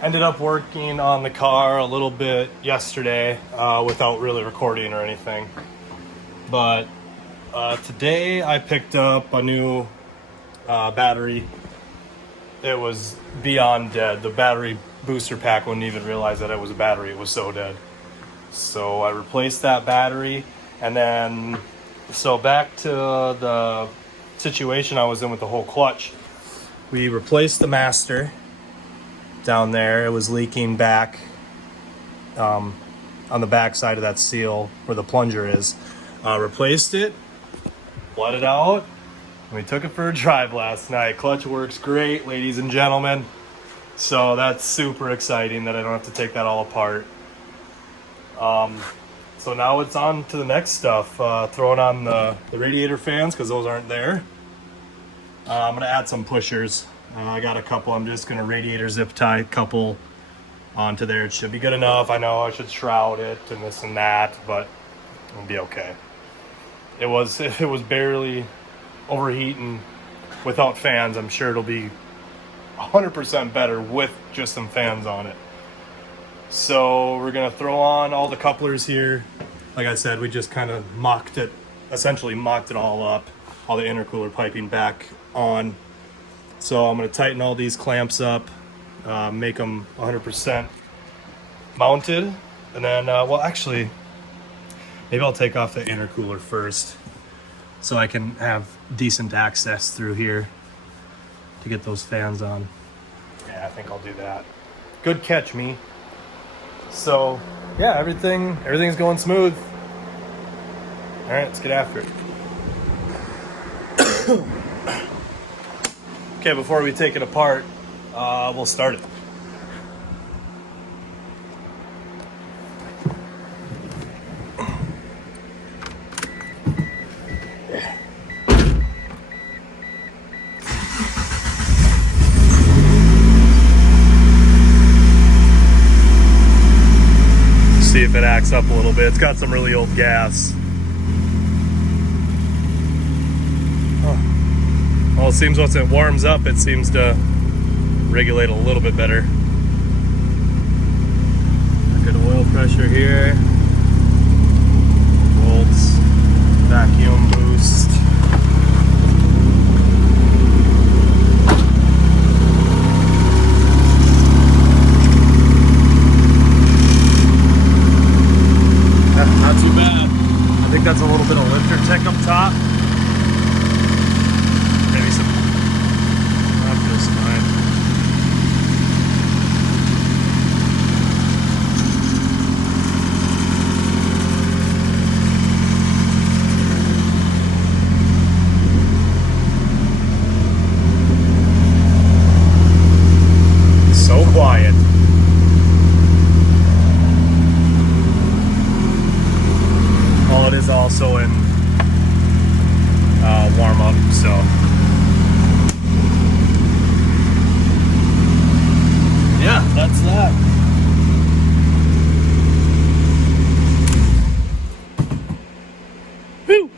Ended up working on the car a little bit yesterday without really recording or anything. But today I picked up a new battery. It was beyond dead. The battery booster pack wouldn't even realize that it was a battery. It was so dead. So I replaced that battery, and then so back to the situation I was in with the whole clutch. We replaced the master down there. It was leaking back on the back side of that seal where the plunger is. Replaced it, let it out. We took it for a drive last night. Clutch works great, ladies and gentlemen. So that's super exciting that I don't have to take that all apart. So now it's on to the next stuff. Throwing on the radiator fans because those aren't there. I'm going to add some pushers. I got a couple. I'm just going to radiator zip tie a couple onto there. It should be good enough. I know I should shroud it and this and that, but it'll be okay. If it was barely overheating without fans, I'm sure it'll be 100% better with just some fans on it. So we're going to throw on all the couplers here. Like I said, we just kind of essentially mocked it all up, all the intercooler piping back on. So I'm going to tighten all these clamps up, make them 100% mounted. And then, well, actually, maybe I'll take off the intercooler first so I can have decent access through here to get those fans on. Yeah, I think I'll do that. Good catch, me. So, yeah, everything's going smooth. All right, let's get after it. Okay, before we take it apart, we'll start it. See if it acts up a little bit. It's got some really old gas. Well, it seems once it warms up, it seems to regulate a little bit better. Good oil pressure here. Volts, vacuum boost. Not too bad. I think that's a little bit of lifter tech up top. Maybe some. That feels fine. So quiet. It is also in warm up, so yeah, that's that. Woo!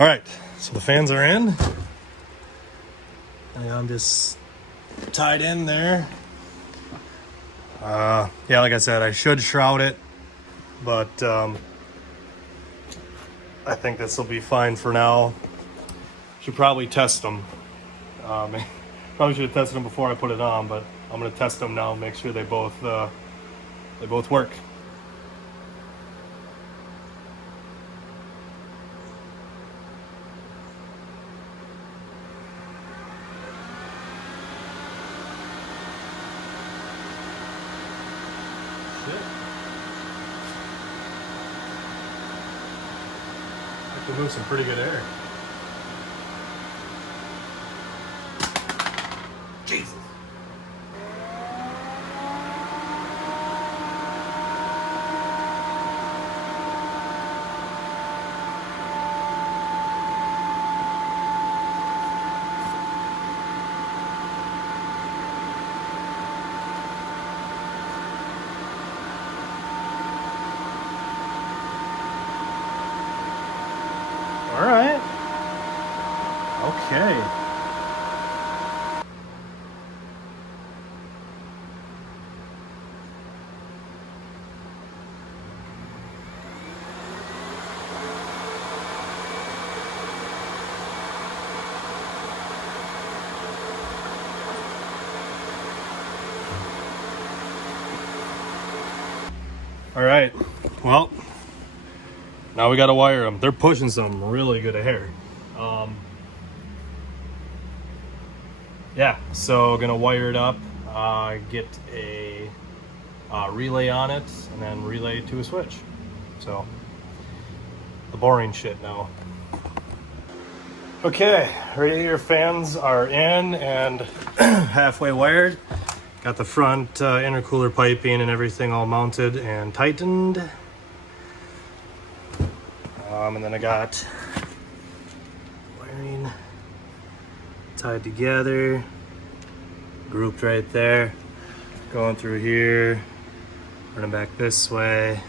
All right, so the fans are in. And I'm just tied in there. Yeah, like I said, I should shroud it, but I think this will be fine for now. Should probably test them. Probably should have tested them before I put it on, but I'm gonna test them now and make sure they both work. I can move some pretty good air. Jesus. All right. Okay. All right. Well, now we got to wire them. They're pushing some really good air. Yeah, so gonna wire it up, get a relay on it, and then relay to a switch. So, the boring shit now. Okay, radiator fans are in and halfway wired. Got the front intercooler piping and everything all mounted and tightened. And then I got wiring tied together, grouped right there, going through here, running back this way,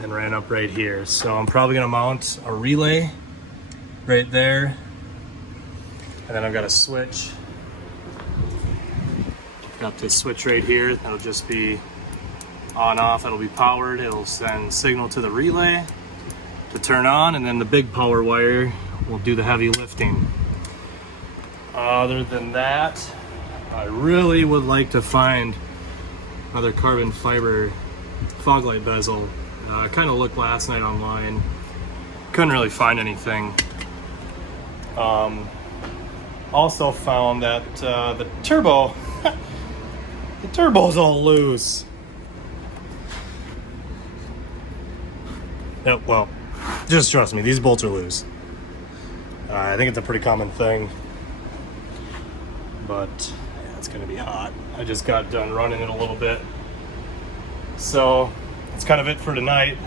and ran up right here. So I'm probably gonna mount a relay right there, and then I've got a switch. Got this switch right here, that'll just be on off, it'll be powered, it'll send signal to the relay to turn on, and then the big power wire will do the heavy lifting. Other than that, I really would like to find another carbon fiber fog light bezel. I kind of looked last night online, couldn't really find anything. Also found that the turbo, the turbo's all loose. Yeah, well, just trust me, these bolts are loose. I think it's a pretty common thing, but yeah, it's gonna be hot. I just got done running it a little bit. So that's kind of it for tonight.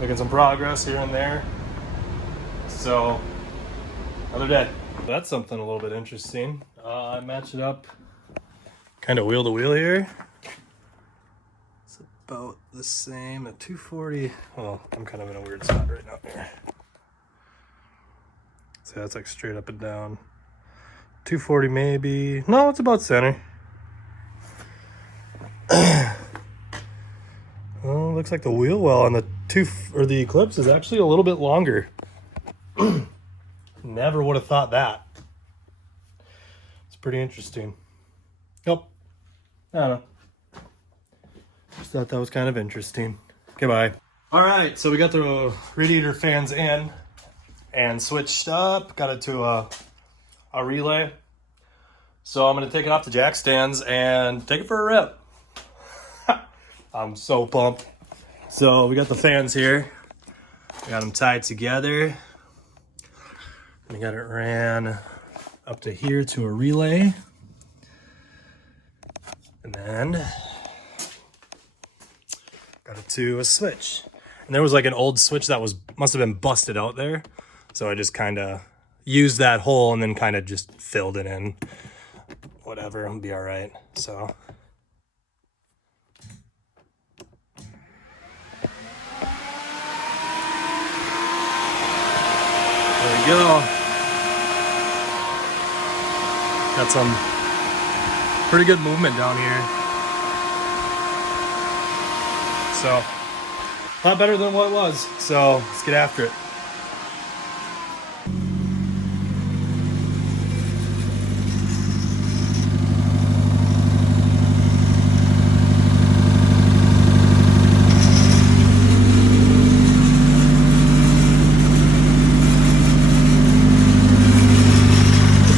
Making some progress here and there. So another day. That's something a little bit interesting. I matched it up kind of wheel to wheel here. It's about the same at 240. Well, I'm kind of in a weird spot right now here. So that's like straight up and down. 240 maybe. No, it's about center. Well, looks like the wheel well on the the Eclipse is actually a little bit longer. Never would have thought that. It's pretty interesting. Nope. I don't know. Just thought that was kind of interesting. Okay, bye. All right, so we got the radiator fans in and switched up. Got it to a relay. So I'm gonna take it off the jack stands and take it for a rip. I'm so pumped. So we got the fans here. We got them tied together. We got it ran up to here to a relay. And then got it to a switch. And there was like an old switch that must have been busted out there. So I just kind of used that hole and then kind of just filled it in. Whatever, it'll be all right. So. go. Got some pretty good movement down here. So, a lot better than what it was. So, let's get after it.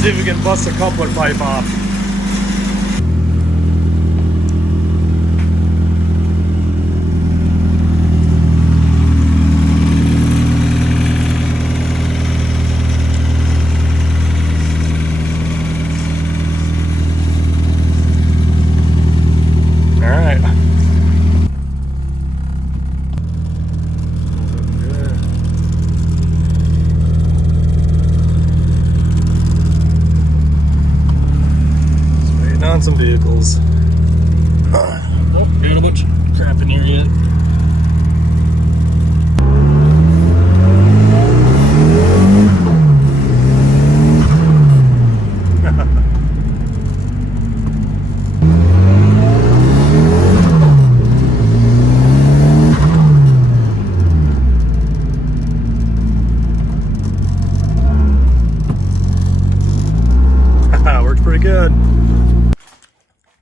See if we can bust a coupler pipe off. All right. On some vehicles. Oh, got a bunch of crap in here yet. Worked pretty good.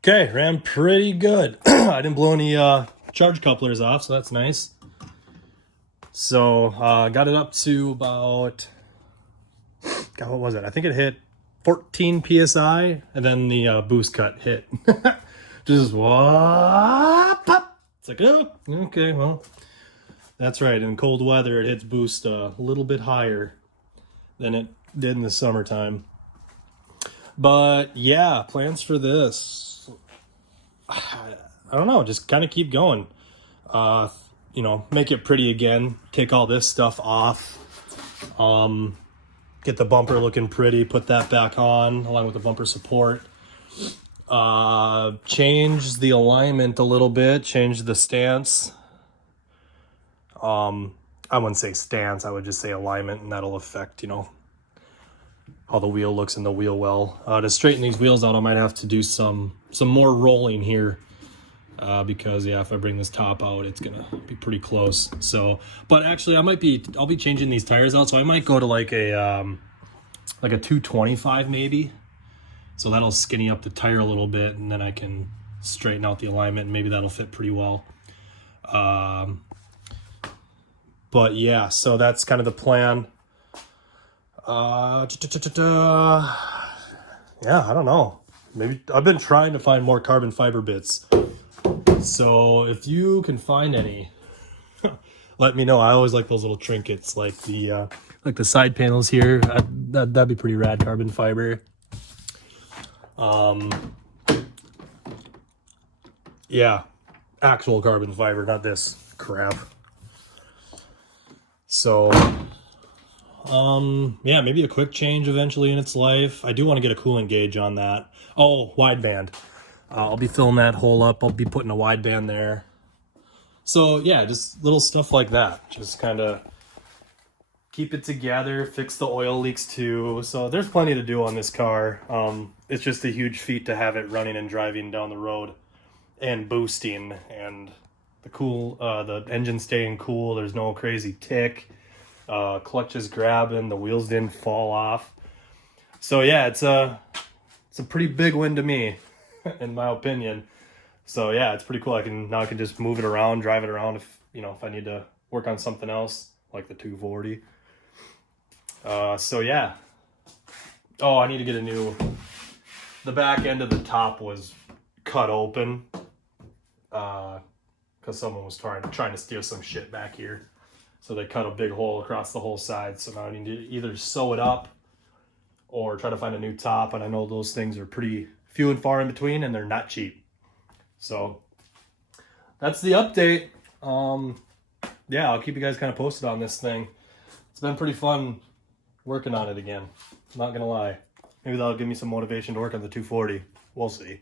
Okay, ran pretty good. I didn't blow any charge couplers off, so that's nice. So got it up to about, God, what was it? I think it hit 14 PSI, and then the boost cut hit. Just whoop, pop. It's like, oh, okay, well, that's right. In cold weather, it hits boost a little bit higher than it did in the summertime. But yeah, plans for this, I don't know, just kind of keep going. You know, make it pretty again, take all this stuff off, get the bumper looking pretty, put that back on along with the bumper support, change the alignment a little bit, change the stance. I wouldn't say stance, I would just say alignment, and that'll affect, you know, how the wheel looks in the wheel well. To straighten these wheels out, I might have to do some more rolling here, because yeah, if I bring this top out, it's gonna be pretty close. So, but actually, I'll be changing these tires out, so I might go to like a 225 maybe. So that'll skinny up the tire a little bit, and then I can straighten out the alignment, and maybe that'll fit pretty well. But yeah, so that's kind of the plan. Yeah, I don't know. Maybe I've been trying to find more carbon fiber bits. So if you can find any, let me know. I always like those little trinkets, like the side panels here. That'd be pretty rad, carbon fiber. Yeah, actual carbon fiber, not this crap. So yeah, maybe a quick change eventually in its life. I do want to get a coolant gauge on that. Oh, wideband. I'll be filling that hole up. I'll be putting a wideband there. So yeah, just little stuff like that. Just kind of keep it together, fix the oil leaks too. So there's plenty to do on this car. It's just a huge feat to have it running and driving down the road and boosting, and the engine staying cool. There's no crazy tick. Clutch is grabbing, the wheels didn't fall off. So yeah, it's a pretty big win to me, in my opinion. So yeah, it's pretty cool. I can just move it around, drive it around if I need to work on something else, like the 240. So yeah. Oh, I need to get the back end of the top was cut open, because someone was trying to steer some shit back here. So they cut a big hole across the whole side. So now I need to either sew it up or try to find a new top. And I know those things are pretty few and far in between, and they're not cheap. So that's the update. Yeah, I'll keep you guys kind of posted on this thing. It's been pretty fun working on it again. I'm not going to lie. Maybe that'll give me some motivation to work on the 240. We'll see.